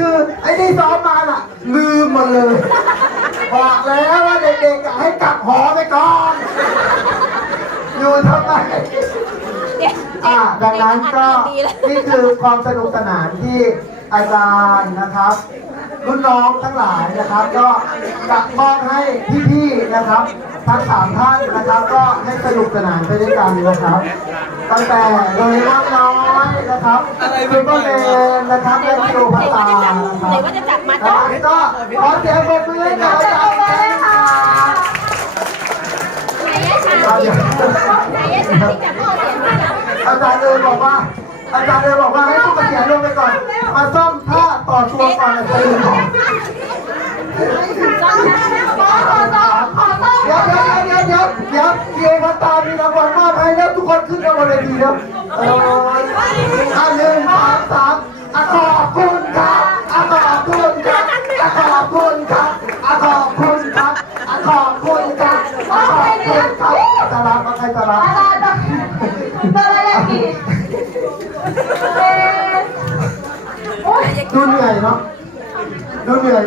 คือไอ้ที่ซ้อมมาน่ะลืมหมดเลยบอกแล้วว่าเด็กๆให้กลับหอไปก่อนอยู่ทำไมดังนั้นก็นี่คือความสนุกสนานที่อาจารย์นะครับรุ่นน้องทั้งหลายนะครับก็จะมอบให้พี่ๆนะครับทั้ง3ท่านนะครับก็ให้สนุกสนานไปด้วยกันนะครับตั้งแต่เลยน้องน้อยนะครับซูเปอร์แมนนะครับและคิวพัตตานะครับก็ขอเสียงปรบมือให้กับอาจารย์ค่ะอาจารย์เลยบอกว่าให้ผู้เกษียณลงไปก่อนมาซ่อมท่าต่อตัวก่อนจะลืมของเดี๋ยวคิวพัตตามีรางวัลมอบให้แล้วทุกคนขึ้นมาบนเวทีแล้ว1 2 3ขอบคุณครับขอบคุณครับขอบคุณครับขอบคุณครับขอบคุณครับขอบคุณครับจะรับก็ใครจะรับดูเหนื่อยเนาะดูเหนื่อย